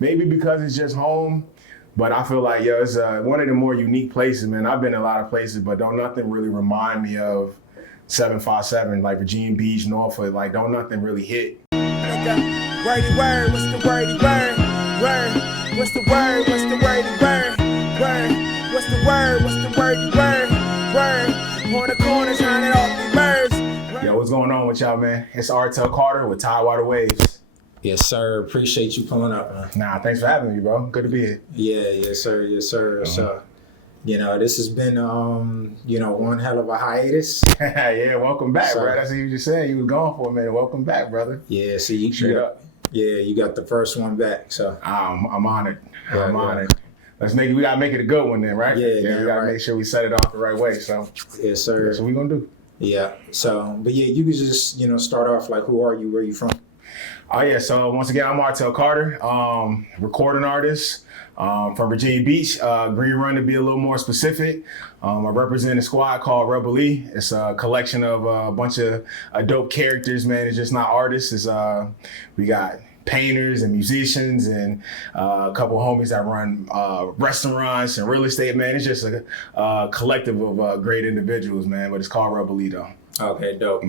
maybe because it's just home. But I feel like, yo, it's one of the more unique places, man. I've been in a lot of places, but don't nothing really remind me of 757, like Virginia Beach, Norfolk. Like, don't nothing really hit. Wordy word, what's the wordy word? Word, what's the word? What's the wordy word? Word, what's the word? What's the wordy word? Word, on the corners, trying it off the birds. Yo, what's going on with y'all, man? It's Artel Carter with Tidewater Waves. Yes, sir. Appreciate you pulling up, man. Nah, thanks for having me, bro. Good to be here. Yeah, yes, sir. Yes, sir. So, this has been, one hell of a hiatus. Yeah, welcome back, bro. That's what you just said. You was gone for a minute. Welcome back, brother. Yeah, so you got the first one back. So I'm honored. I'm honored. We gotta make it a good one then, right? Yeah, we gotta make sure we set it off the right way. So yes, sir. That's what we gonna do. Yeah. So, but yeah, you could just start off like, who are you? Where are you from? Oh yeah, so once again, I'm Artel Carter, recording artist from Virginia Beach, Green Run to be a little more specific. I represent a squad called Rebel E. It's a collection of a bunch of dope characters, man. It's just not artists. We got painters and musicians and a couple of homies that run restaurants and real estate, man. It's just a collective of great individuals, man, but it's called Rebel E though. Okay, dope.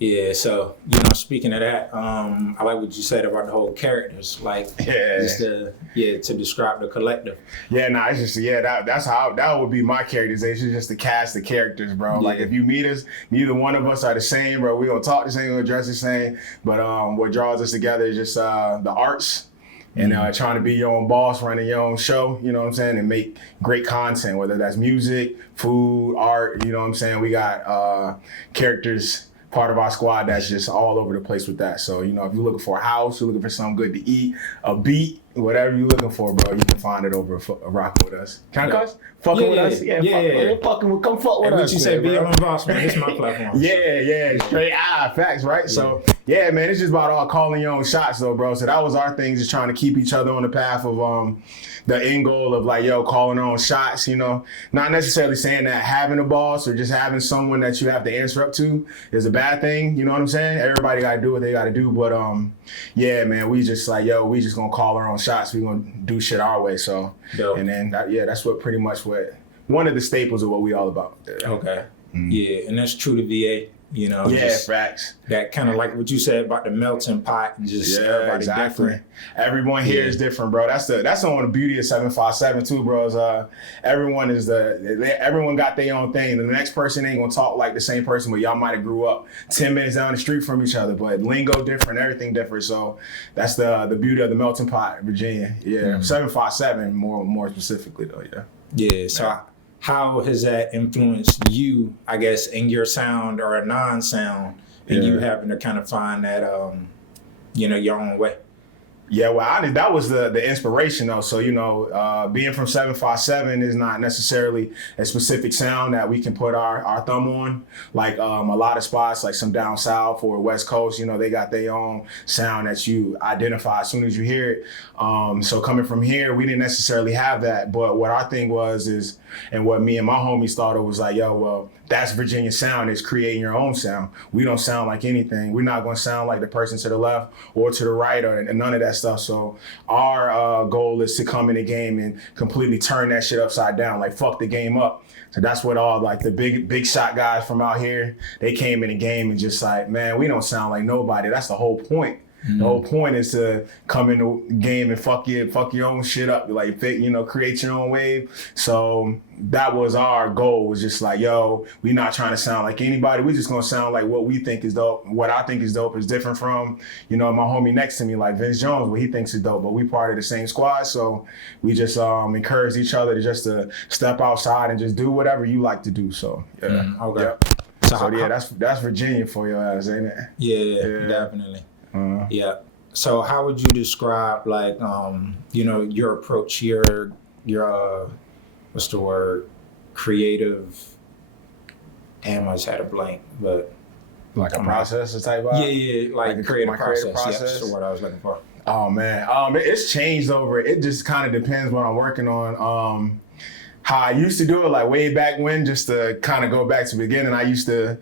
Yeah, so, speaking of that, I like what you said about the whole characters, like, to describe the collective. Yeah, it's just, that would be my characterization, just to cast the characters, bro. Yeah. Like, if you meet us, neither one of us are the same, bro. We gonna talk the same, we gonna dress the same, but what draws us together is just the arts. And trying to be your own boss, running your own show, you know what I'm saying, and make great content, whether that's music, food, art, you know what I'm saying. We got characters, part of our squad that's just all over the place with that. So, if you're looking for a house, you're looking for something good to eat, a beat, whatever you're looking for, bro, you can find it over rocking with us. Can I cuss? Fucking with us? Come fuck with us. What you say, be your own boss, man. This is my platform. Straight facts, right? Yeah. So, man, it's just about all calling your own shots, though, bro. So that was our thing, just trying to keep each other on the path of the end goal of like, calling our own shots, not necessarily saying that having a boss or just having someone that you have to answer up to is a bad thing, you know what I'm saying? Everybody got to do what they got to do, but man, we just like, we just gonna call our own shots. We gonna do shit our way, so. Dope. And then, that's what pretty much one of the staples of what we all about. Okay. Yeah, and that's true to VA. Facts. That kind of like what you said about the melting pot. Just everybody different. Everyone here is different, bro. That's the one of the beauty of 757 too, bro. Is everyone got their own thing. The next person ain't gonna talk like the same person, but y'all might have grew up 10 minutes down the street from each other. But lingo different, everything different. So that's the beauty of the melting pot, Virginia. Yeah, 757 more specifically though. Yeah. So. How has that influenced you, I guess, in your sound or a non-sound, and you having to kind of find that, your own way? Yeah, well, that was the inspiration though. So, being from 757 is not necessarily a specific sound that we can put our thumb on. Like a lot of spots, like some down south or West Coast, they got their own sound that you identify as soon as you hear it. So coming from here, we didn't necessarily have that. But what our thing was and what me and my homies thought it was like, that's Virginia sound, is creating your own sound. We don't sound like anything. We're not going to sound like the person to the left or to the right or none of that stuff. So our goal is to come in the game and completely turn that shit upside down, like fuck the game up. So that's what all like the big shot guys from out here, they came in the game and just like, man, we don't sound like nobody. That's the whole point. The whole point is to come in the game and fuck your own shit up, like create your own wave. So that was our goal, was just like, we not trying to sound like anybody. We just gonna sound like what we think is dope. What I think is dope is different from, my homie next to me, like Vince Jones, what he thinks is dope. But we part of the same squad, so we just encourage each other to step outside and just do whatever you like to do. So okay. Yeah. So that's Virginia for your ass, ain't it? Yeah. Definitely. Yeah. So how would you describe like your approach, your what's the word? Creative. Damn, I just had a blank, but like a process type of like creative process. Yeah, that's what I was looking for. Oh man, it's changed over. It just kind of depends what I'm working on. how I used to do it, like way back when, just to kind of go back to the beginning, I used to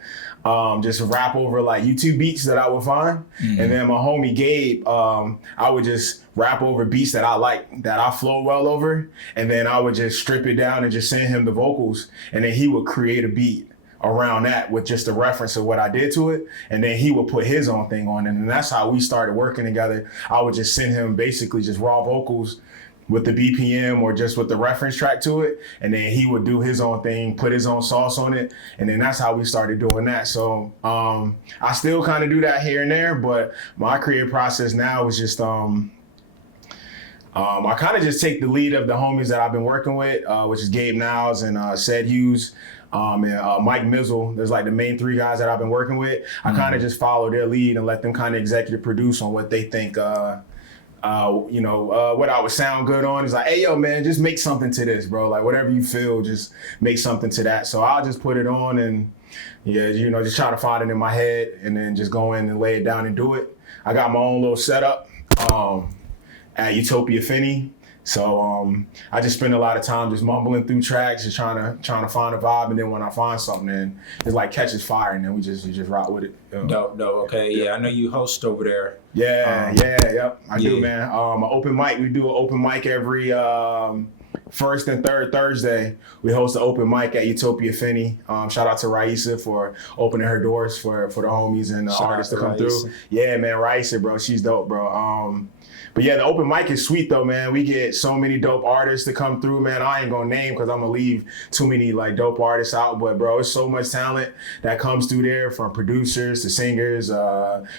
just rap over like YouTube beats that I would find. And then my homie Gabe, I would just rap over beats that I like, that I flow well over. And then I would just strip it down and just send him the vocals. And then he would create a beat around that with just a reference of what I did to it. And then he would put his own thing on it. And that's how we started working together. I would just send him basically just raw vocals with the BPM or just with the reference track to it. And then he would do his own thing, put his own sauce on it. And then that's how we started doing that. So I still kind of do that here and there, but my creative process now is just, I kind of just take the lead of the homies that I've been working with, which is Gabe Niles and Sed Hughes. And Mike Mizzle. There's like the main three guys that I've been working with. I kind of just follow their lead and let them kind of executive produce on what they think what I would sound good on. Is like, hey, yo, man, just make something to this, bro. Like, whatever you feel, just make something to that. So I'll just put it on and, just try to find it in my head and then just go in and lay it down and do it. I got my own little setup at Utopia Finney. So I just spend a lot of time just mumbling through tracks, just trying to find a vibe, and then when I find something, then it's like catches fire, and then we just rock with it. Dope. Okay, yeah, I know you host over there. Yep, I do, man. An open mic. We do an open mic every first and third Thursday. We host an open mic at Utopia Finney. Shout out to Raisa for opening her doors for the homies and the artists to come through. Yeah, man, Raisa, bro, she's dope, bro. But yeah, the open mic is sweet though, man. We get so many dope artists to come through, man. I ain't gonna name because I'm gonna leave too many like dope artists out. But bro, it's so much talent that comes through there, from producers to singers,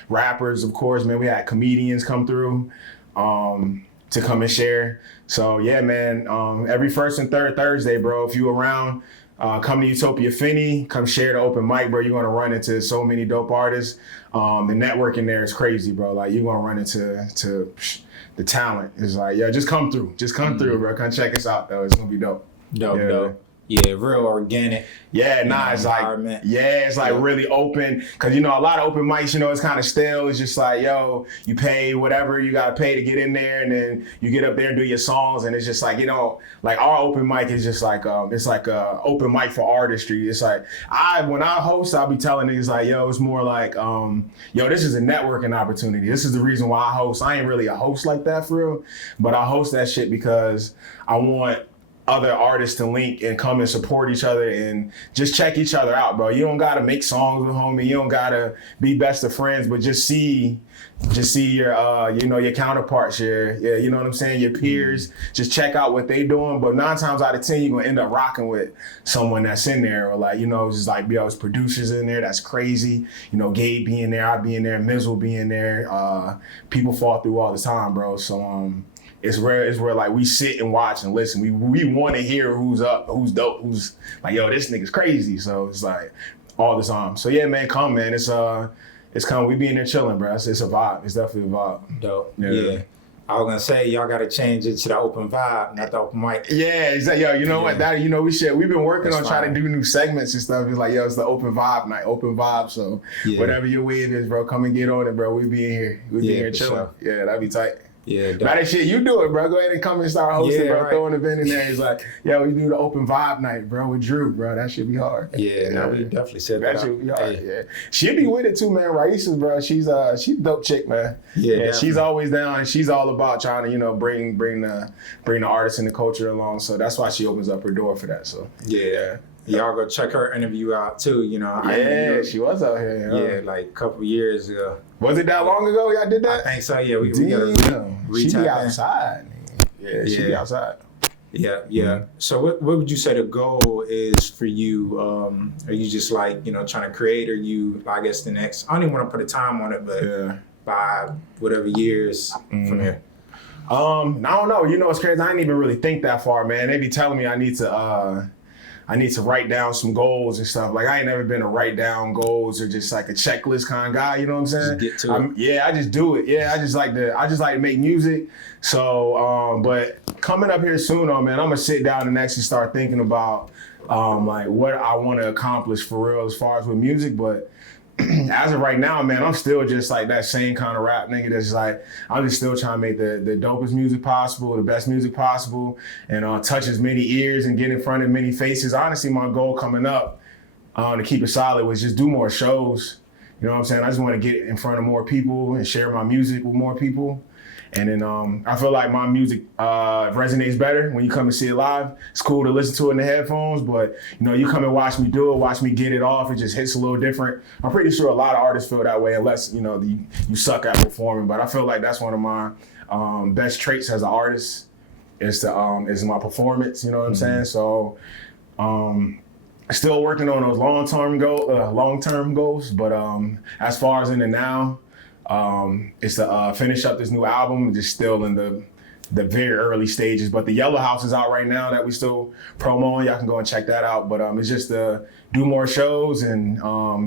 rappers, of course, man. We had comedians come through to come and share. So yeah, man, every first and third Thursday, bro, if you around, come to Utopia Finney, come share the open mic, bro. You're gonna run into so many dope artists. The networking there is crazy, bro. Like, you're gonna run into the talent. Is like, yeah, just come through, bro. Come check us out, though. It's gonna be dope. Dope. Yeah, real organic. Yeah, it's like really open. Cause a lot of open mics, it's kind of stale. It's just like, yo, you pay whatever you gotta pay to get in there, and then you get up there and do your songs, and it's just like, like our open mic is just like, it's like a open mic for artistry. It's like, when I host, I'll be telling niggas like, yo, it's more like, this is a networking opportunity. This is the reason why I host. I ain't really a host like that for real, but I host that shit because I want other artists to link and come and support each other and just check each other out, bro. You don't gotta make songs with homie. You don't gotta be best of friends, but just see your your counterparts, you know what I'm saying, your peers. Just check out what they doing. But 9 times out of 10, you're gonna end up rocking with someone that's in there, or like, just like, it's producers in there. That's crazy. Gabe being there, I being there, Mizzle being there. People fall through all the time, bro. So it's where like we sit and watch and listen. We want to hear who's up, who's dope, who's like, yo, this nigga's crazy. So it's like all the time. So yeah, man, come, man. It's coming. We be in there chilling, bro. It's a vibe. It's definitely a vibe. Dope. Yeah. I was gonna say, y'all gotta change it to the open vibe, not the open mic. Yeah, it's like, yo, what? That we've been working on trying to do new segments and stuff. It's like, yo, it's the open vibe night, open vibe. So whatever your wave is, bro, come and get on it, bro. We be in here. We be in here chilling. Sure. Yeah, that'd be tight. Yeah, now that shit, you do it, bro. Go ahead and come and start hosting, bro. Right. Throw an event in there. It's like, yo, we do the open vibe night, bro, with Drew, bro. That should be hard. Yeah, we definitely said that. That should be hard. Yeah, she'll be with it too, man. Raisa, bro, she's a dope chick, man. Yeah, she's always down, and she's all about trying to, bring the artists and the culture along. So that's why she opens up her door for that. So yeah. Y'all go check her interview out too, she was out here. Yeah, like a couple years ago. Was it that long ago y'all did that? I think so, yeah. We gotta she be outside. Yeah, she be outside. Yeah. Mm-hmm. So what would you say the goal is for you? Are you just like, trying to create, or you, I guess the next, I don't even want to put a time on it, but by whatever years from here? I don't know. It's crazy. I didn't even really think that far, man. They be telling me I need to write down some goals and stuff. Like, I ain't never been a write down goals or just like a checklist kind of guy. You know what I'm saying? Just get to it. Yeah, I just do it. Yeah, I just like to make music. So, but coming up here soon, man, I'm gonna sit down and actually start thinking about like what I want to accomplish for real as far as with music. But as of right now, man, I'm still just like that same kind of rap nigga that's like, I'm just still trying to make the dopest music possible, the best music possible, and touch as many ears and get in front of many faces. Honestly, my goal coming up to keep it solid was just do more shows. You know what I'm saying? I just want to get in front of more people and share my music with more people. And then I feel like my music resonates better when you come and see it live. It's cool to listen to it in the headphones, but you come and watch me do it, watch me get it off. It just hits a little different. I'm pretty sure a lot of artists feel that way, unless you suck at performing. But I feel like that's one of my best traits as an artist is my performance. You know what I'm saying? So still working on those long-term goals. But as far as in the now. It's to finish up this new album, just still in the very early stages. But the Yellow House is out right now that we still promoting. Y'all can go and check that out. But it's just to do more shows and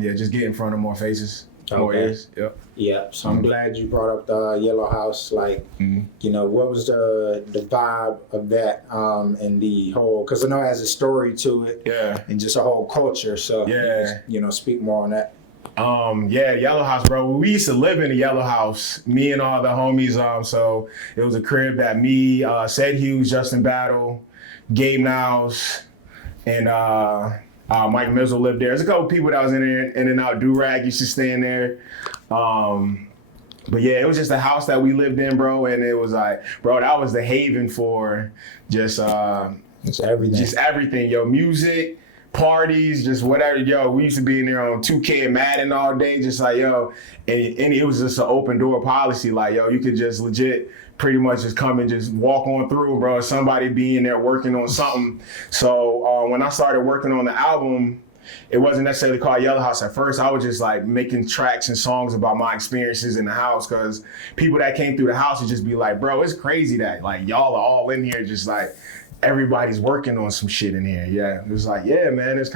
just get in front of more faces, more ears. Yep. Yeah. So I'm glad you brought up the Yellow House. Like, what was the vibe of that and the whole? Because I know it has a story to it. Yeah. And just a whole culture. So speak more on that. The Yellow House, bro. We used to live in the Yellow House, me and all the homies. So it was a crib that me, Said Hughes, Justin Battle, Gabe Niles, and Mike Mizzle lived there. There's a couple people that was in there, in and out. Durag used to stay in there. But yeah, it was just a house that we lived in, bro. And it was like, bro, that was the haven for just everything. Just everything, yo, music. Parties, just whatever, yo. We used to be in there on 2K and Madden all day, just like, yo. And it was just an open door policy, like, yo, you could just legit pretty much just come and just walk on through, bro. Somebody be in there working on something. So when I started working on the album, it wasn't necessarily called Yellow House at first. I was just like making tracks and songs about my experiences in the house, because people that came through the house would just be like, bro, it's crazy that like y'all are all in here just like, everybody's working on some shit in here. Yeah, it was like, yeah, man, it's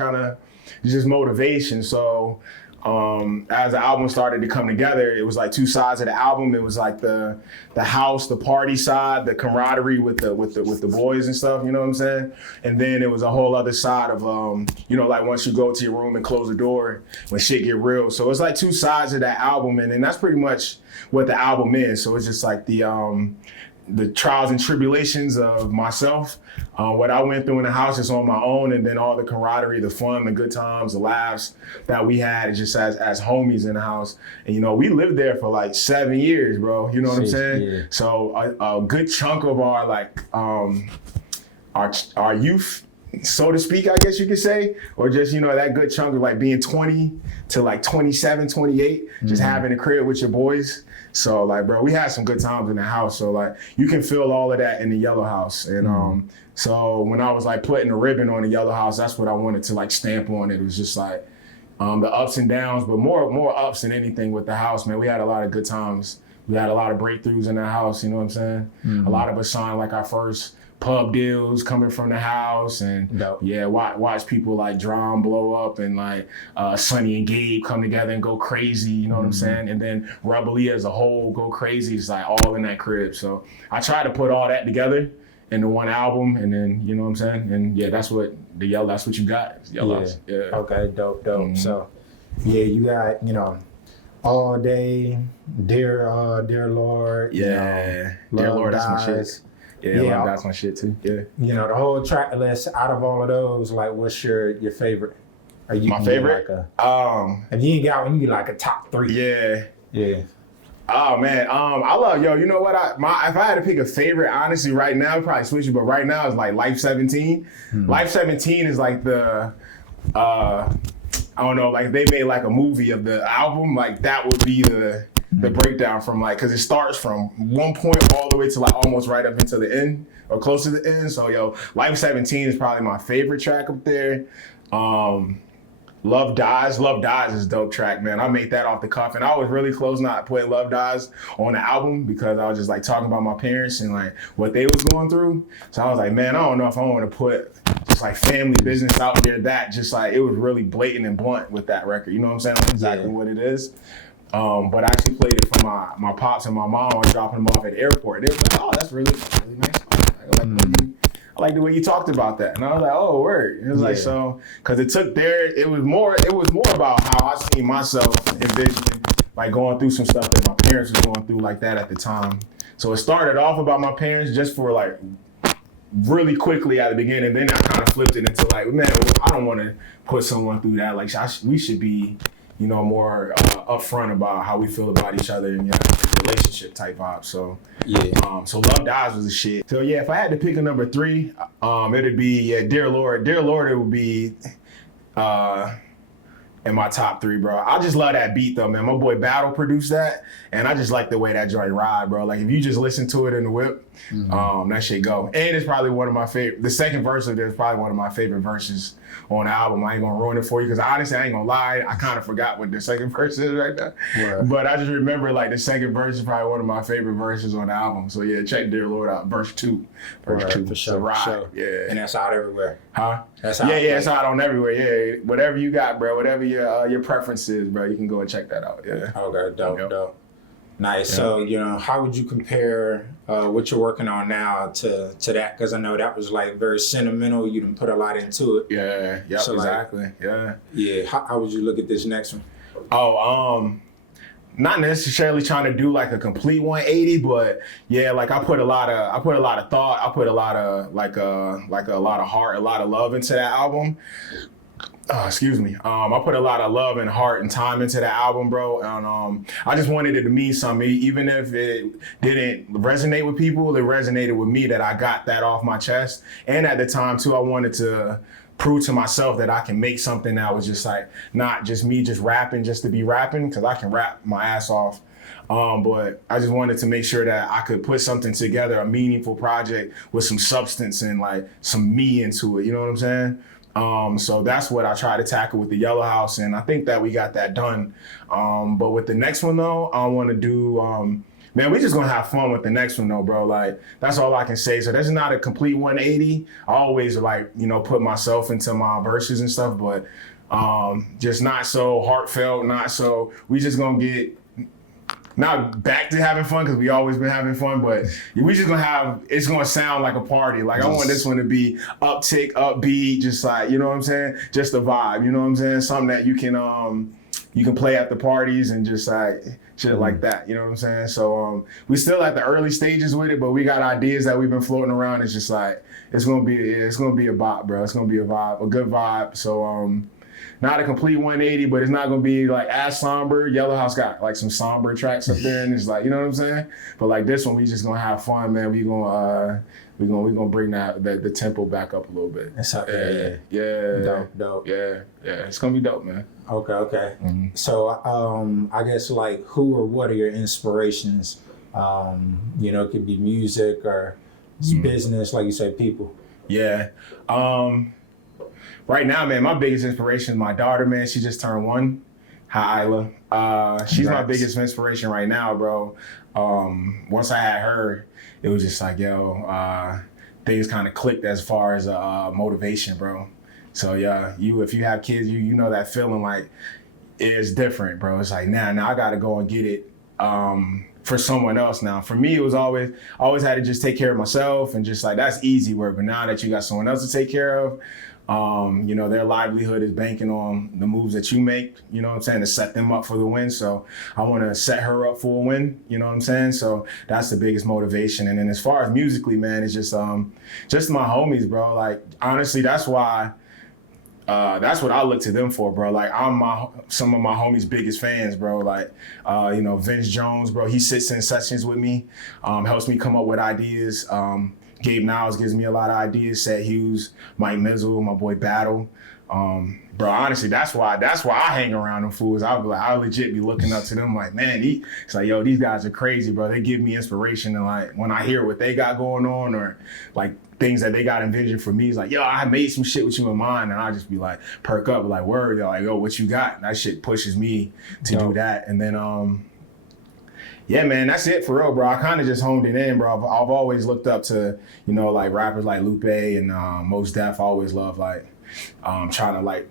just motivation. So as the album started to come together, it was like two sides of the album. It was like the house, the party side, the camaraderie with the boys and stuff, you know what I'm saying? And then it was a whole other side of like once you go to your room and close the door, when shit get real. So it's like two sides of that album, and that's pretty much what the album is. So it's just like the trials and tribulations of myself, what I went through in the house is on my own, and then all the camaraderie, the fun, the good times, the laughs that we had just as homies in the house. And we lived there for like 7 years, bro. You know what I'm saying? Yeah. So a good chunk of our our youth, so to speak, I guess you could say, or just, that good chunk of like being 20 to like 27, 28, just having a crib with your boys. So like, bro, we had some good times in the house. So like, you can feel all of that in the Yellow House. And so when I was like putting a ribbon on the Yellow House, that's what I wanted to like stamp on it. It was just like the ups and downs, but more ups than anything with the house, man. We had a lot of good times. We had a lot of breakthroughs in the house, you know what I'm saying? A lot of us signed like our first pub deals coming from the house, and watch people like Drum blow up, and like Sonny and Gabe come together and go crazy, you know what I'm saying? And then Rebellia as a whole go crazy. It's like all in that crib. So I tried to put all that together into one album, and then, you know what I'm saying? And that's what that's what you got. Yellow. Yeah. Okay, dope. So you got, All Day, Dear Lord. Yeah. Dear Lord, that's my shit. Yeah, that's my shit too. Yeah. The whole track list, out of all of those, like, what's your favorite? Are you my favorite? If you ain't got one, you get like a top 3. Yeah. Oh man, I love, you know what? If I had to pick a favorite, honestly, right now, I'd probably switch it, but right now it's like Life 17. Life 17 is like the I don't know, like they made like a movie of the album, like that would be the breakdown from like, cause it starts from one point all the way to like almost right up into the end or close to the end. So Life 17 is probably my favorite track up there. Love Dies is a dope track, man. I made that off the cuff, and I was really close not to put Love Dies on the album because I was just like talking about my parents and like what they was going through. So I was like, man, I don't know if I want to put just like family business out there. That just like, it was really blatant and blunt with that record. You know what I'm saying? Like exactly what it is. But I actually played it for my pops and my mom. I was dropping them off at the airport. They was like, oh, that's really nice. I like the way you talked about that. And I was like, oh, word. It was like, so, because it was more about how I seen myself envisioning, like going through some stuff that my parents was going through like that at the time. So it started off about my parents just for like really quickly at the beginning. Then I kind of flipped it into like, man, I don't want to put someone through that. Like we should be, you know, more upfront about how we feel about each other and relationship type vibe. So so Love Dies was the shit. So yeah, if I had to pick a number 3, it'd be Dear Lord. Dear Lord, it would be in my top 3, bro. I just love that beat though, man. My boy Battle produced that, and I just like the way that joint ride, bro. Like if you just listen to it in the whip, that shit go. And it's probably one of my favorite. The second verse of it is probably one of my favorite verses on the album. I ain't gonna ruin it for you because honestly, I ain't gonna lie, I kind of forgot what the second verse is right now. Right. But I just remember like the second verse is probably one of my favorite verses on the album. So yeah, check Dear Lord out, verse 2. Verse 2 for sure. Ride. Sure. Yeah. And that's out everywhere. Huh? That's out. Yeah, it's out on everywhere. Yeah, whatever you got, bro. Whatever your preference is, bro. You can go and check that out. Yeah. Okay, dope. Nice. Yeah. So, you know, how would you compare what you're working on now to that? Because I know that was like very sentimental. You didn't put a lot into it. Yeah. Yep. So exactly. Like, yeah. How would you look at this next one? Oh, not necessarily trying to do like a complete 180, but yeah, like I put a lot of thought, I put a lot of a lot of heart, a lot of love into that album. Excuse me. I put a lot of love and heart and time into that album, bro. And I just wanted it to mean something. Even if it didn't resonate with people, it resonated with me that I got that off my chest. And at the time too, I wanted to prove to myself that I can make something that was just like, not just me just rapping just to be rapping, because I can rap my ass off. But I just wanted to make sure that I could put something together, a meaningful project with some substance and like some me into it. You know what I'm saying? So that's what I try to tackle with the Yellow House, and I think that we got that done. But with the next one though, I want to do, man, we just gonna have fun with the next one though, bro. Like that's all I can say. So that's not a complete 180. I always like, you know, put myself into my verses and stuff, but just not so heartfelt, not so, we just gonna get not back to having fun because we always been having fun, but we just gonna have, it's gonna sound like a party. Like I want this one to be upbeat, just like, you know what I'm saying? Just a vibe, you know what I'm saying? Something that you can play at the parties and just like shit like that, you know what I'm saying? So we still at the early stages with it, but we got ideas that we've been floating around. It's just like, it's gonna be a bop, bro. It's gonna be a vibe, a good vibe. So not a complete 180, but it's not gonna be like as somber. Yellow House got like some somber tracks up there, and it's like, you know what I'm saying? But like this one, we just gonna have fun, man. We gonna bring the tempo back up a little bit. Yeah. Dope. Yeah. It's gonna be dope, man. Okay. Mm-hmm. So I guess like who or what are your inspirations? You know, it could be music or business, like you said, people. Yeah. Right now, man, my biggest inspiration is my daughter, man. She just turned 1. Hi, Isla. She's my biggest inspiration right now, bro. Once I had her, it was just like, things kind of clicked as far as motivation, bro. So yeah, if you have kids, you know that feeling like it's different, bro. It's like, now I gotta go and get it for someone else now. For me, it was always had to just take care of myself and just like, that's easy work. But now that you got someone else to take care of, you know, their livelihood is banking on the moves that you make, you know what I'm saying, to set them up for the win. So I want to set her up for a win, you know what I'm saying? So that's the biggest motivation. And then as far as musically, man, it's just my homies, bro. Like, honestly, that's why, that's what I look to them for, bro. Like, I'm some of my homies' biggest fans, bro. Like, you know, Vince Jones, bro, he sits in sessions with me, helps me come up with ideas. Gabe Niles gives me a lot of ideas. Seth Hughes, Mike Mizzle, my boy Battle. Bro, honestly, that's why I hang around them fools. I legit be looking up to them like, man, it's like, yo, these guys are crazy, bro. They give me inspiration, and like when I hear what they got going on or like things that they got envisioned for me, it's like, yo, I made some shit with you in mind, and I just be like, perk up, like, word, like, yo, what you got? And that shit pushes me to do that. And then yeah, man, that's it for real, bro. I kind of just honed it in, bro. I've always looked up to, you know, like rappers like Lupe and Mos Def. I always love like trying to like,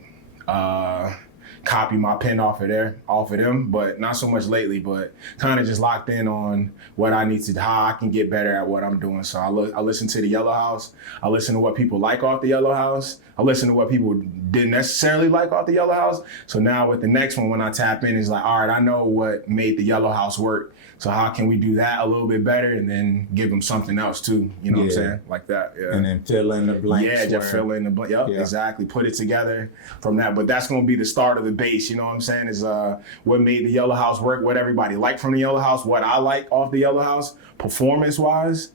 copy my pen off of them, but not so much lately, but kind of just locked in on what I need to, how I can get better at what I'm doing. So I listen to the Yellow House. I listen to what people like off the Yellow House. I listen to what people didn't necessarily like off the Yellow House. So now with the next one, when I tap in, it's like, all right, I know what made the Yellow House work. So how can we do that a little bit better and then give them something else too? You know what I'm saying? Like that. Yeah. And then fill in the blanks. Yeah, just fill in the blank. Yep, exactly. Put it together from that. But that's going to be the start of the base. You know what I'm saying? Is what made the Yellow House work, what everybody liked from the Yellow House, what I like off the Yellow House, performance-wise,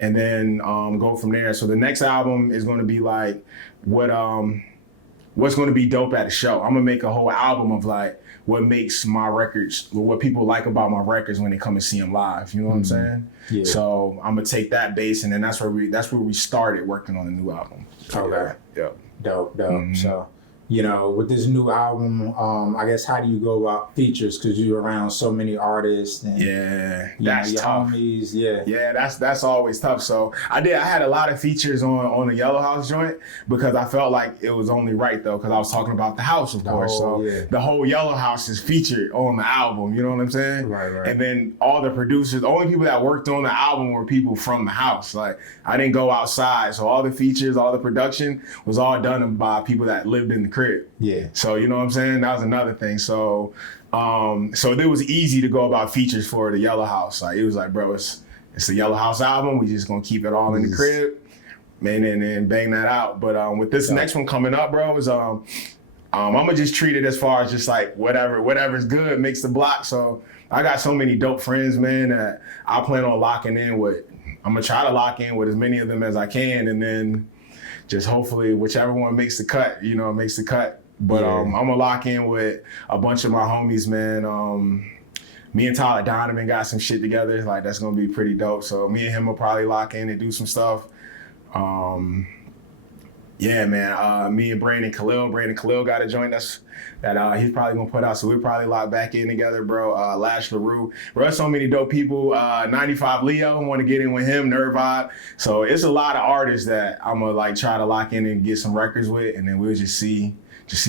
and then go from there. So the next album is going to be like what's going to be dope at a show. I'm going to make a whole album of like what makes my records, what people like about my records when they come and see them live. You know what I'm saying? Yeah. So I'm gonna take that base, and then that's where we started working on the new album. Okay. Yeah. Dope. So, you know, with this new album, I guess how do you go about features? Because you're around so many artists and that's your tough. Homies, that's always tough. So I had a lot of features on the Yellow House joint because I felt like it was only right though, because I was talking about the house, of course. The whole Yellow House is featured on the album. You know what I'm saying? Right. And then all the producers, the only people that worked on the album were people from the house. Like I didn't go outside, so all the features, all the production was all done by people that lived in the crib. Yeah. So you know what I'm saying? That was another thing. So so it was easy to go about features for the Yellow House. Like it was like, bro, it's the Yellow House album. We just gonna keep it all in the crib, man, and then bang that out. But with this next one coming up, bro, is I'm gonna just treat it as far as just like whatever's good makes the block. So I got so many dope friends, man, that I plan on locking in with. I'm gonna try to lock in with as many of them as I can, and then just hopefully whichever one makes the cut, makes the cut. But I'm gonna lock in with a bunch of my homies, man. Me and Tyler Donovan got some shit together. Like that's gonna be pretty dope. So me and him will probably lock in and do some stuff. Yeah, man. Me and Brandon Khalil got a joint that he's probably gonna put out. So we'll probably lock back in together, bro. Lash LaRue. Bro, there's so many dope people. 95 Leo, I want to get in with him, Nerve Vibe. So it's a lot of artists that I'm gonna like try to lock in and get some records with, and then we'll just see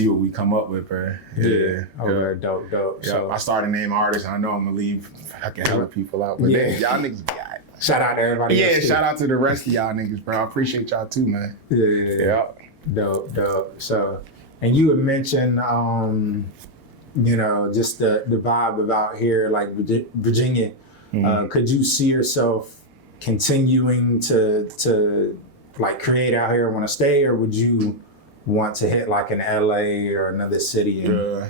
what we come up with, bro. Yeah. Okay, dope. Yeah. So I started to name artists, and I know I'm gonna leave fucking hella people out. But y'all niggas be all right. Shout out to everybody. Yeah, shout out to the rest of y'all niggas, bro. I appreciate y'all too, man. Yeah. Dope. So, and you had mentioned, just the vibe about here, like Virginia. Could you see yourself continuing to like create out here and want to stay, or would you want to hit like an LA or another city and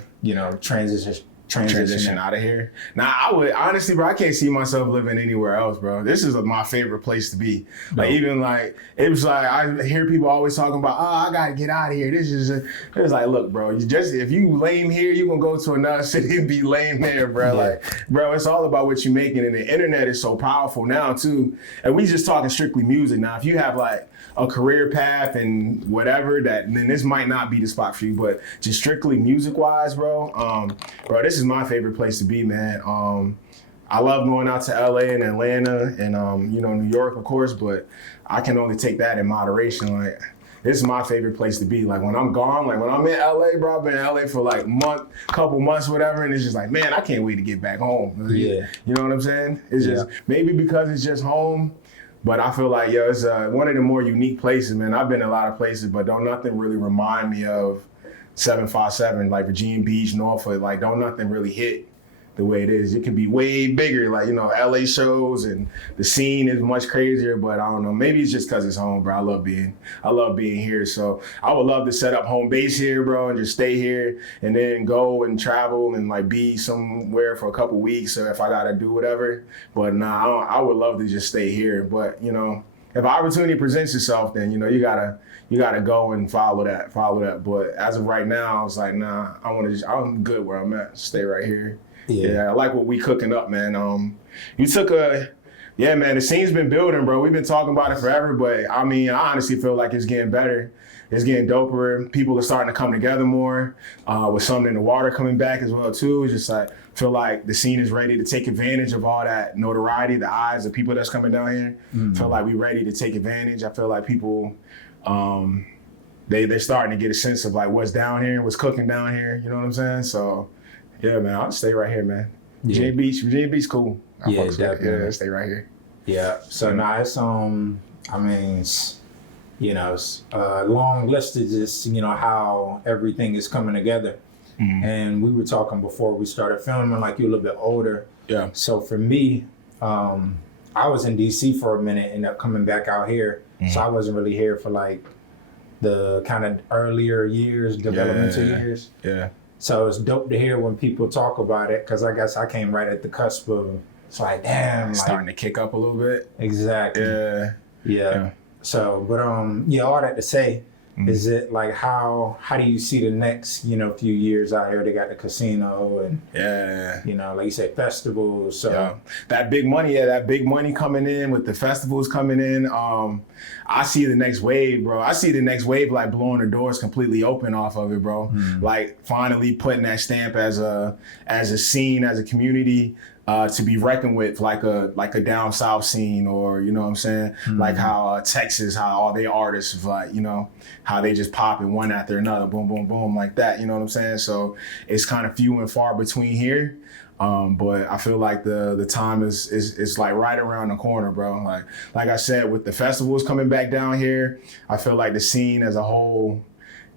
transition out of here? Nah, I would honestly, bro. I can't see myself living anywhere else, bro. This is my favorite place to be. Like even like it was like I hear people always talking about, I gotta get out of here. It's like, look, bro. If you lame here, you gonna go to another city and be lame there, bro. Like, bro, it's all about what you're making, and the internet is so powerful now too. And we just talking strictly music now. If you have like a career path and whatever, then this might not be the spot for you. But just strictly music wise, bro, this is my favorite place to be, man. I love going out to LA and Atlanta and New York, of course, but I can only take that in moderation. Like this is my favorite place to be. Like when I'm gone, like when I'm in LA, bro, I've been in LA for like couple months, whatever, and it's just like, man, I can't wait to get back home. Yeah. You know what I'm saying? It's just maybe because it's just home. But I feel like, it's one of the more unique places, man. I've been in a lot of places, but don't nothing really remind me of 757, like Virginia Beach, Norfolk. Like, don't nothing really hit the way it is. It can be way bigger, like, LA shows, and the scene is much crazier, but I don't know. Maybe it's just because it's home, bro. I love being here. So I would love to set up home base here, bro, and just stay here and then go and travel and like be somewhere for a couple weeks or if I got to do whatever. But nah, I would love to just stay here. But, if an opportunity presents itself, then, you gotta go and follow that. But as of right now, I was like, nah, I'm good where I'm at. Stay right here. Yeah, I like what we cooking up, man. Man, the scene's been building, bro. We've been talking about it forever, but I mean, I honestly feel like it's getting better. It's getting doper. People are starting to come together more, with Something in the Water coming back as well, too. It's just like, feel like the scene is ready to take advantage of all that notoriety, the eyes of people that's coming down here. Feel like we ready to take advantage. I feel like people, they're starting to get a sense of like what's down here, what's cooking down here. You know what I'm saying? So yeah, man, I'll stay right here, man. Yeah. Virginia Beach, cool. Yeah, definitely. Yeah, stay right here. Yeah. So now it's I mean, it's, you know, it's long list of just, you know, how everything is coming together. And we were talking before we started filming, like you're a little bit older. Yeah. So for me, I was in DC for a minute, ended up coming back out here. So I wasn't really here for like the kind of earlier years, developmental years. Yeah. So it's dope to hear when people talk about it, because I guess I came right at the cusp of, it's like, damn. Like, starting to kick up a little bit. Exactly. Yeah. So, but yeah, all that to say, is it like how do you see the next, you know, few years out here? They got the casino and you know, like you said, festivals. So that big money coming in with the festivals coming in. I see the next wave, bro. I see the next wave like blowing the doors completely open off of it, bro. Like finally putting that stamp as a scene, as a community. To be reckoned with, like a down south scene, or you know what I'm saying, like how Texas, how all their artists, like, you know, how they just popping one after another, boom, boom, boom, like that. You know what I'm saying? So it's kind of few and far between here, but I feel like the time is like right around the corner, bro. Like I said, with the festivals coming back down here, I feel like the scene as a whole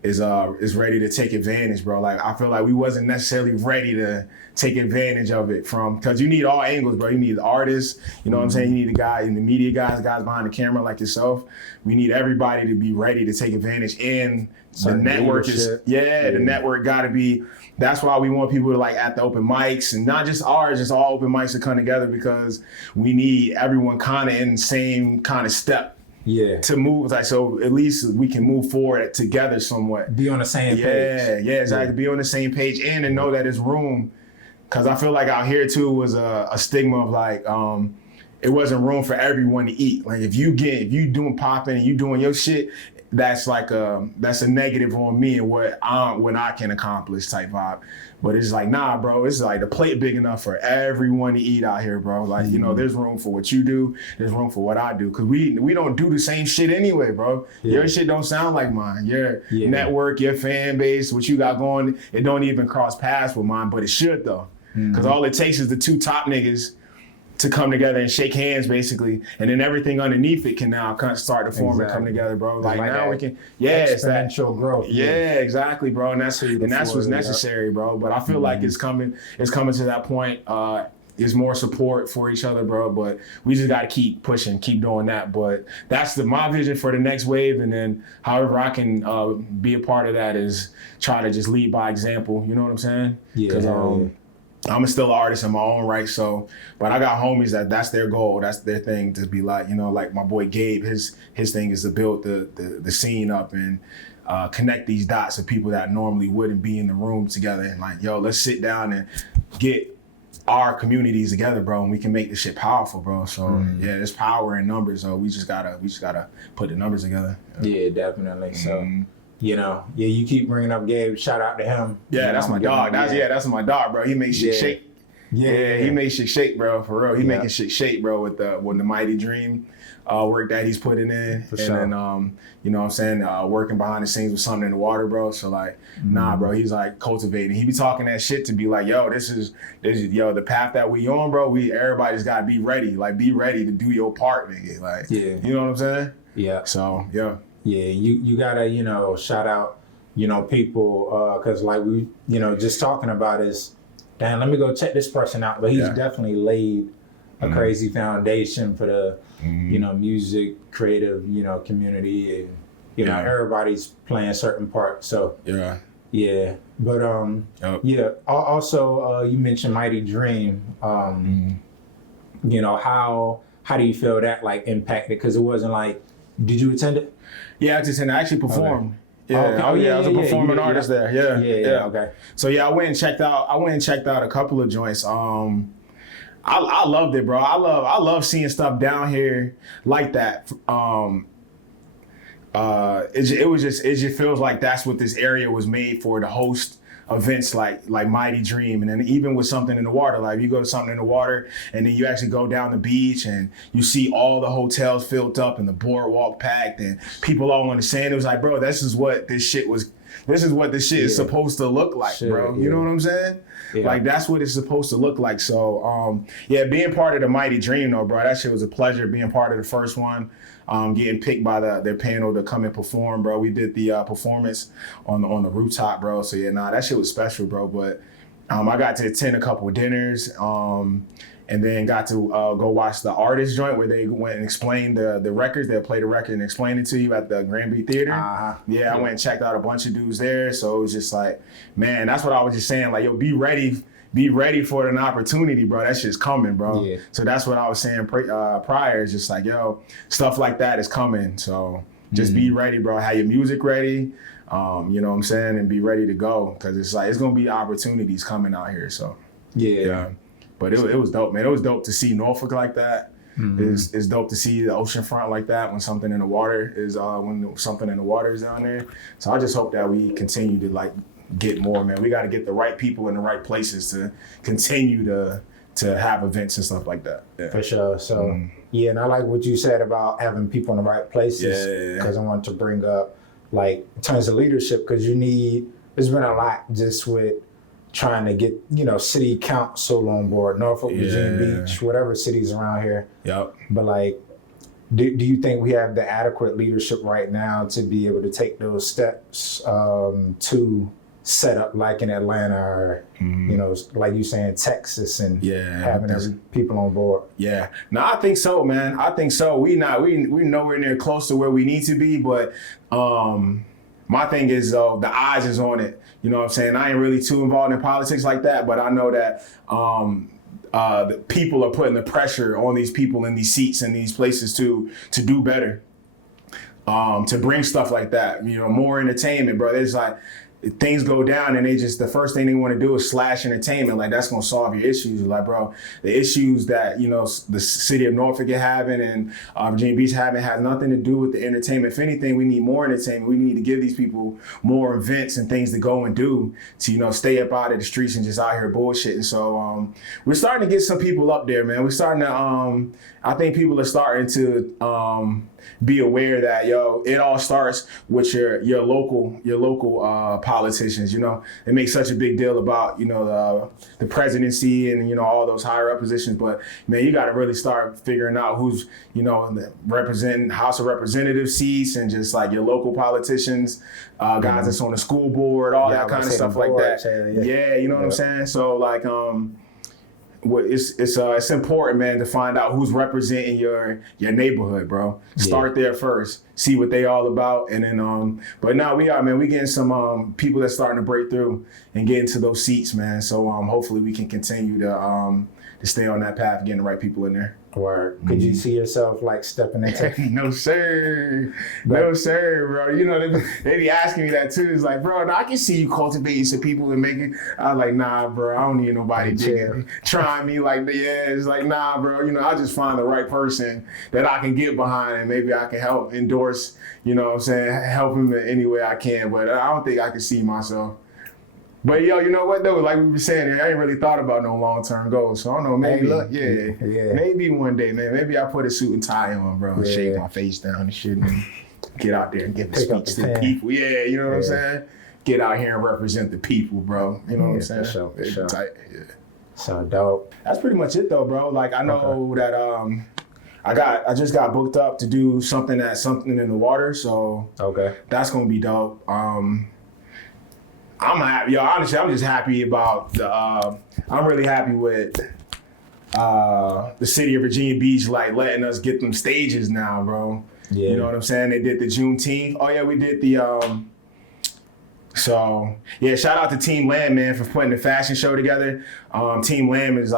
is ready to take advantage, bro. Like I feel like we wasn't necessarily ready to take advantage of it because you need all angles, bro. You need the artists, you know what I'm saying? You need the guy in the media guys behind the camera like yourself. We need everybody to be ready to take advantage. And the network the network gotta be, that's why we want people to like at the open mics, and not just ours, just all open mics to come together, because we need everyone kind of in the same kind of step. To move, like, so at least we can move forward together somewhat. Be on the same page. Yeah, exactly. Be on the same page and to know that there's room. Because I feel like out here too was a stigma of like, it wasn't room for everyone to eat. Like if you doing popping and you doing your shit, that's like that's a negative on me and what I can accomplish type vibe. But it's like, nah, bro, it's like the plate big enough for everyone to eat out here, bro. Like, you know, there's room for what you do. There's room for what I do. Because we don't do the same shit anyway, bro. Your shit don't sound like mine. Your network, your fan base, what you got going, it don't even cross paths with mine, but it should though. Because all it takes is the two top niggas to come together and shake hands, basically, and then everything underneath it can now kind of start to form and come together, bro. Like now we can, it's that growth. Yeah, exactly, bro. And that's what's necessary, bro. But I feel like it's coming to that point. There's more support for each other, bro. But we just got to keep pushing, keep doing that. But that's my vision for the next wave. And then however I can be a part of that is try to just lead by example. You know what I'm saying? Because I'm still an artist in my own right, but I got homies that's their goal, that's their thing, to be like, you know, like my boy Gabe, his thing is to build the scene up and connect these dots of people that normally wouldn't be in the room together, and like, yo, let's sit down and get our communities together, bro, and we can make this shit powerful, bro. So yeah, there's power in numbers, so we just gotta put the numbers together. Yeah, definitely. So. You know, you keep bringing up Gabe. Shout out to him. Yeah, that's my dog. That's my dog, bro. He makes shit shake. Yeah, he makes shit shake, bro. For real, he making shit shake, bro. With the Mighty Dream work that he's putting in, then you know what I'm saying, working behind the scenes with Something in the Water, bro. So like, nah, bro. He's like cultivating. He be talking that shit to be like, yo, this is the path that we on, bro. Everybody's got to be ready. Like, be ready to do your part, nigga. Like, you know what I'm saying? Yeah. So yeah. Yeah, you gotta, you know, shout out, you know, people, because like we, you know, just talking about is, damn, let me go check this person out. But he's definitely laid a crazy foundation for the, you know, music, creative, you know, community, and you know, everybody's playing certain parts. So yeah. But Also, you mentioned Mighty Dream. You know, how do you feel that like impacted? Because it wasn't like, did you attend it? Yeah, I actually performed. Okay. I was a performing artist there. Yeah. Okay. So yeah, I went and checked out a couple of joints. I loved it, bro. I love seeing stuff down here like that. It just feels like that's what this area was made for, to host events like Mighty Dream, and then even with Something in the Water, like you go to Something in the Water, and then you actually go down the beach and you see all the hotels filled up and the boardwalk packed and people all on the sand. It was like, bro, this is what this shit is supposed to look like, bro. You know what I'm saying? Yeah. Like that's what it's supposed to look like. So being part of the Mighty Dream though, bro, that shit was a pleasure. Being part of the first one, getting picked by their panel to come and perform, bro. We did the performance on the rooftop, bro. So that shit was special, bro. But I got to attend a couple of dinners, and then got to go watch the artist joint where they went and explained the records. They'll play the record and explain it to you at the Granby Theater. I went and checked out a bunch of dudes there. So it was just like, man, that's what I was just saying. Like, yo, be ready for an opportunity, bro. That shit's coming, bro. Yeah. So that's what I was saying prior. It's just like, yo, stuff like that is coming. So just be ready, bro. Have your music ready. You know what I'm saying? And be ready to go. Because it's like, it's going to be opportunities coming out here. So, yeah. But it was dope, man. It was dope to see Norfolk like that. It's dope to see the ocean front like that when Something in the Water is down there. So I just hope that we continue to like get more, man. We got to get the right people in the right places to continue to have events and stuff like that. Yeah. For sure. So and I like what you said about having people in the right places. Because I want to bring up like in terms of leadership, because there's been a lot just with trying to get, city council on board, Norfolk, Virginia Beach, whatever cities around here. Yep. But like, do you think we have the adequate leadership right now to be able to take those steps to set up like in Atlanta or, like you saying, Texas and having people on board? Yeah. No, I think so, man. I think so. We nowhere near close to where we need to be, but my thing is, the eyes is on it. You know what I'm saying? I ain't really too involved in politics like that, but I know that the people are putting the pressure on these people in these seats and these places to do better, to bring stuff like that. More entertainment, bro. It's like things go down and the first thing they want to do is slash entertainment. Like that's going to solve your issues. Like, bro, the issues that, the city of Norfolk is having and Virginia Beach having has nothing to do with the entertainment. If anything, we need more entertainment. We need to give these people more events and things to go and do to, stay up out of the streets and just out here bullshitting. So we're starting to get some people up there, man. We're starting to, I think people are starting to be aware that, it all starts with your local politicians. They make such a big deal about the presidency and all those higher up positions, but man, you got to really start figuring out who's representing House of Representatives seats and just like your local politicians, guys that's on the school board, all that kind of stuff like that. You know what I'm saying? So like it's important, man, to find out who's representing your neighborhood, bro. Start there first, see what they all about, and then but now we getting some people that's starting to break through and get into those seats, man. So hopefully we can continue to stay on that path, getting the right people in there. Word. Could you see yourself like stepping into? No sir, bro. They be asking me that too. It's like, bro, I can see you cultivating some people and making. I'm like, nah, bro. I don't need nobody trying me like that. Yeah, it's like, nah, bro. I'll just find the right person that I can get behind and maybe I can help endorse. You know what I'm saying? Help him in any way I can. But I don't think I can see myself. But you know what though? Like we were saying, I ain't really thought about no long-term goals. So I don't know, maybe, maybe one day, man. Maybe I put a suit and tie on, bro, and shave my face down and shit, and get out there and give a speech to the people. Yeah, you know what I'm saying? Get out here and represent the people, bro. You know what I'm saying? For sure. Tight. Yeah. So dope. That's pretty much it though, bro. Like I know that I just got booked up to do something in the water, so that's gonna be dope. I'm happy, honestly, I'm just happy about I'm really happy with the city of Virginia Beach, like letting us get them stages now, bro. Yeah. You know what I'm saying? They did the Juneteenth. Oh yeah, we did the so yeah, shout out to Team Lamb, man, for putting the fashion show together. Team Lamb is they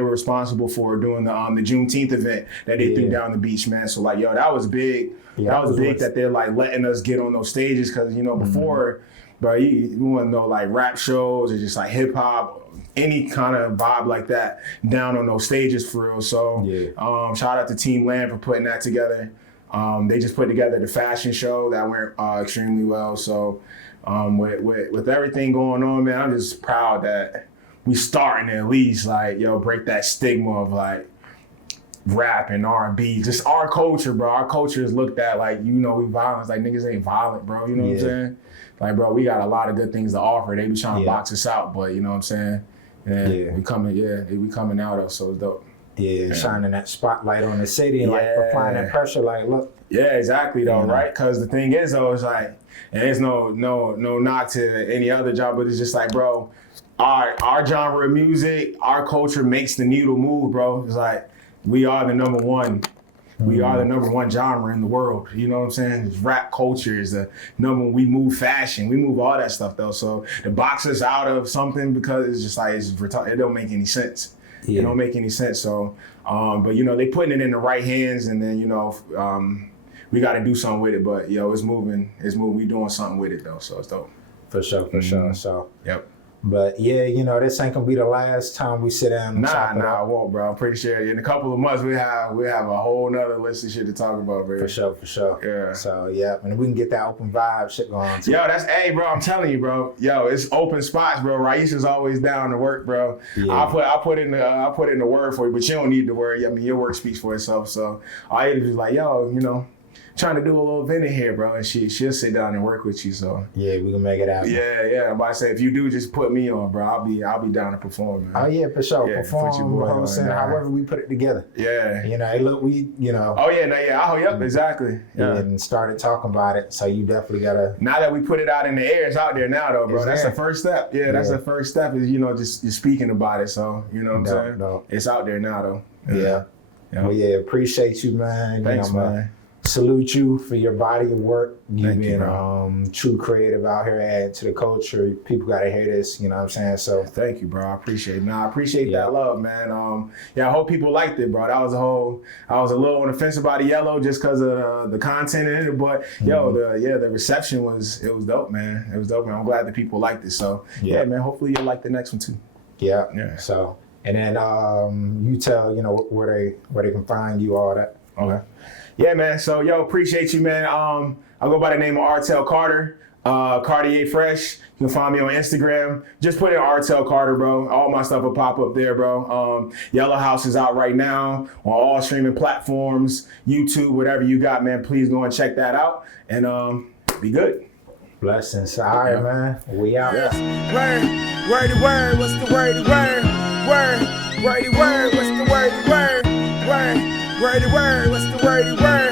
were responsible for doing the Juneteenth event that they threw down the beach, man. So like, that was big. That was big that they're like letting us get on those stages, because before, bro, you want to know like rap shows or just like hip hop, any kind of vibe like that down on those stages for real. So shout out to Team Lamb for putting that together. They just put together the fashion show that went extremely well. So with everything going on, man, I'm just proud that we starting to at least like, break that stigma of like rap and R&B, just our culture, bro. Our culture is looked at like, we violent. Like niggas ain't violent, bro. You know what I'm saying? Like, bro, we got a lot of good things to offer. They be trying to box us out, but you know what I'm saying? And we coming out of, so it's dope. Yeah, shining that spotlight on the city and like applying that pressure, like, look. Yeah, exactly though, right? Because the thing is though, it's like, and it's no knock to any other job, but it's just like, bro, our genre of music, our culture makes the needle move, bro. It's like we are the number one. We are the number one genre in the world. You know what I'm saying? It's rap culture is the number one. We move fashion. We move all that stuff though. So to box us out of something because it's just like it don't make any sense. Yeah. It don't make any sense. So, but they putting it in the right hands, and then we got to do something with it. But it's moving. It's moving. We doing something with it though. So it's dope. For sure. So yep. But this ain't gonna be the last time we sit down and chop it up. I won't, bro. I'm pretty sure in a couple of months we have a whole nother list of shit to talk about, bro. For sure. Yeah. So and we can get that open vibe shit going too. Bro, I'm telling you, bro. It's open spots, bro. Raisha's always down to work, bro. Yeah. I put in the word for you, but you don't need the word. I mean, your work speaks for itself. So all you do is like, trying to do a little event in here, bro, and she'll sit down and work with you. So we can make it happen. Yeah. I'm about to say, if you do, just put me on, bro. I'll be down to perform, man. Oh yeah, for sure. Perform, however we put it together. Yeah. Hey, look, we. Oh yeah, yep, exactly. Yeah. And started talking about it, so you definitely gotta. Now that we put it out in the air, it's out there now, though, bro. That's the first step. Yeah, that's the first step. Is just speaking about it. So you know what I'm saying? No. It's out there now, though. Yeah. Well, appreciate you, man. Thanks, man. Salute you for your body of work. You've been true creative out here, adding to the culture. People gotta hear this, you know what I'm saying? So thank you, bro. I appreciate it. I appreciate that love, man. I hope people liked it, bro. I was a little on the fence about the yellow just because of the content in it, but the reception was dope, man. It was dope, man. I'm glad that people liked it. So man, hopefully you'll like the next one too. Yeah. So and then you tell where they can find you, all that. Okay. Yeah, man. So, appreciate you, man. I go by the name of Artel Carter, Cartier Fresh. You can find me on Instagram. Just put in Artel Carter, bro. All my stuff will pop up there, bro. Yellow House is out right now on all streaming platforms, YouTube, whatever you got, man. Please go and check that out and be good. Blessings. All right, man. We out. Yeah. Word. What's the wordy word? Word. What's the wordy word? Word. What's the wordy word?